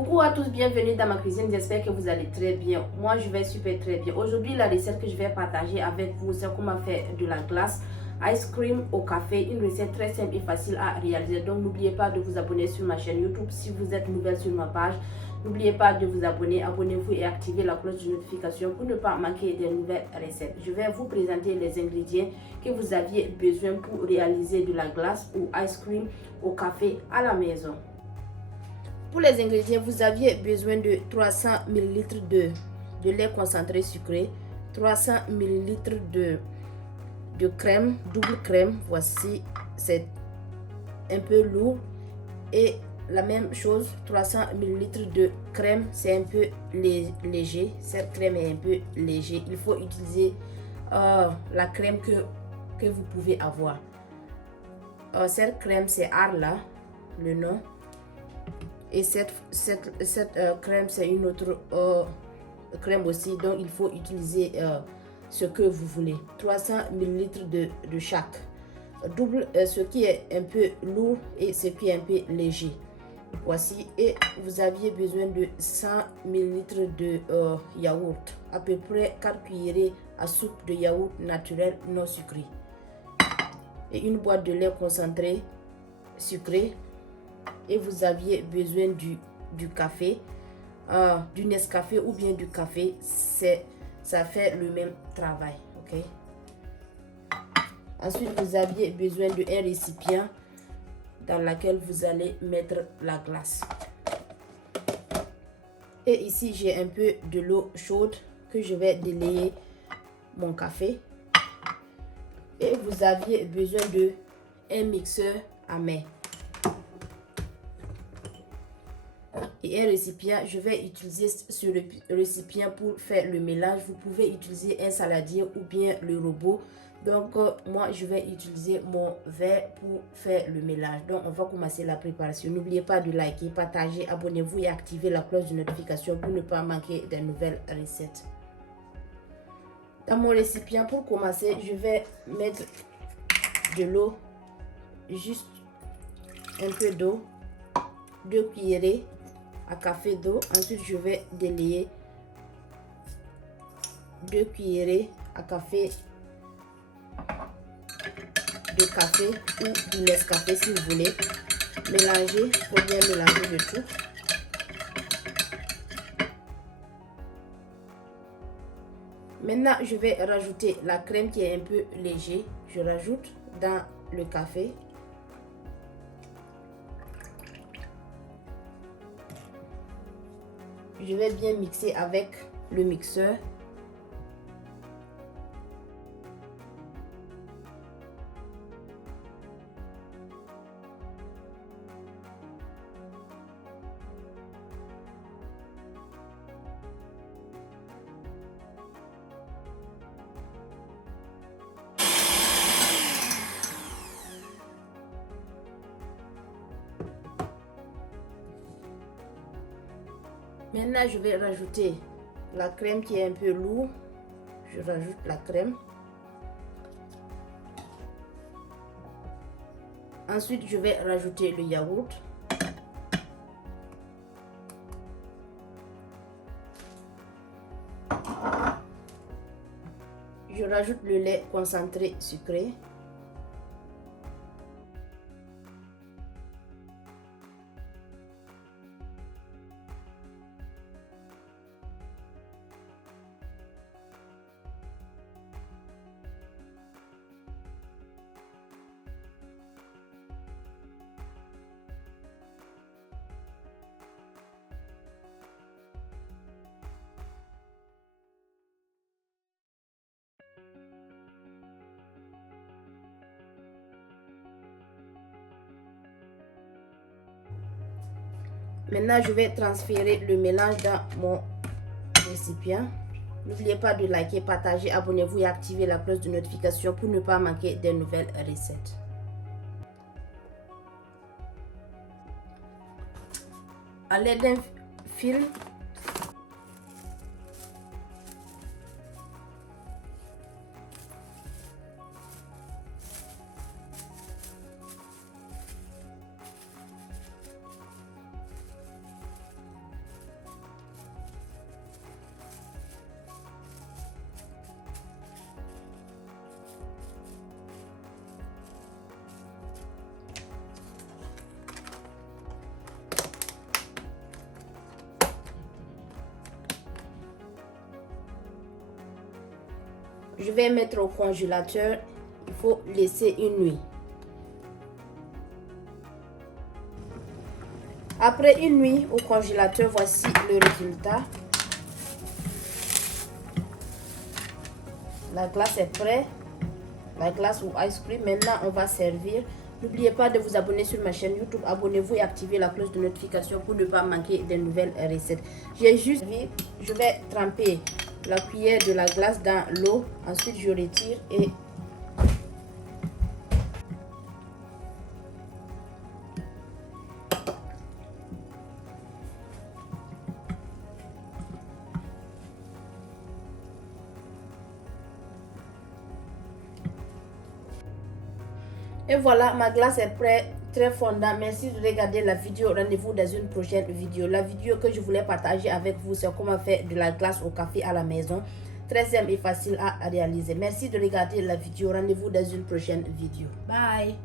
Coucou à tous, bienvenue dans ma cuisine, j'espère que vous allez très bien. Moi je vais super très bien. Aujourd'hui la recette que je vais partager avec vous, c'est comment faire de la glace ice cream au café. Une recette très simple et facile à réaliser. Donc n'oubliez pas de vous abonner sur ma chaîne YouTube. Si vous êtes nouvelle sur ma page, n'oubliez pas de vous abonner, abonnez-vous et activez la cloche de notification pour ne pas manquer des nouvelles recettes. Je vais vous présenter les ingrédients que vous aviez besoin pour réaliser de la glace ou ice cream au café à la maison. Pour les ingrédients, vous aviez besoin de 300 ml de lait concentré sucré, 300 ml de crème, double crème. Voici, c'est un peu lourd. Et la même chose, 300 ml de crème, c'est un peu léger. Cette crème est un peu léger. Il faut utiliser la crème que vous pouvez avoir. Cette crème, c'est Arla, le nom. Et cette crème, c'est une autre crème aussi. Donc, il faut utiliser ce que vous voulez. 300 ml de chaque. Double ce qui est un peu lourd et ce qui est un peu léger. Voici. Et vous aviez besoin de 100 ml de yaourt. À peu près 4 cuillerées à soupe de yaourt naturel non sucré. Et une boîte de lait concentré sucré. Et vous aviez besoin du café, du Nescafé ou bien du café. Ça fait le même travail. Ok. Ensuite, vous aviez besoin d'un récipient dans lequel vous allez mettre la glace. Et ici, j'ai un peu de l'eau chaude que je vais délayer mon café. Et vous aviez besoin d'un mixeur à main. Et un récipient, je vais utiliser ce récipient pour faire le mélange. Vous pouvez utiliser un saladier ou bien le robot. Donc moi je vais utiliser mon verre pour faire le mélange. Donc on va commencer la préparation. N'oubliez pas de liker, partager, abonnez-vous et activer la cloche de notification pour ne pas manquer de nouvelles recettes. Dans mon récipient, pour commencer, je vais mettre de l'eau, juste un peu d'eau, 2 cuillerées à café d'eau. Ensuite, je vais délayer 2 cuillerées à café de café ou du Nescafé si vous voulez. Mélanger, il faut bien mélanger le tout. Maintenant, je vais rajouter la crème qui est un peu léger. Je rajoute dans le café. Je vais bien mixer avec le mixeur. Maintenant, je vais rajouter la crème qui est un peu lourde. Je rajoute la crème. Ensuite, je vais rajouter le yaourt. Je rajoute le lait concentré sucré. Maintenant, je vais transférer le mélange dans mon récipient. N'oubliez pas de liker, partager, abonnez-vous et activer la cloche de notification pour ne pas manquer de nouvelles recettes. À l'aide d'un fil, je vais mettre au congélateur. Il faut laisser une nuit. Après une nuit au congélateur, voici le résultat. La glace est prête. La glace ou ice cream. Maintenant, on va servir. N'oubliez pas de vous abonner sur ma chaîne YouTube. Abonnez-vous et activez la cloche de notification pour ne pas manquer de nouvelles recettes. J'ai juste vu, je vais tremper la cuillère de la glace dans l'eau. Ensuite, je retire et voilà, ma glace est prête, très fondante. Merci de regarder la vidéo. Rendez-vous dans une prochaine vidéo. La vidéo que je voulais partager avec vous, c'est comment faire de la glace au café à la maison. Très simple et facile à réaliser. Merci de regarder la vidéo. Rendez-vous dans une prochaine vidéo. Bye!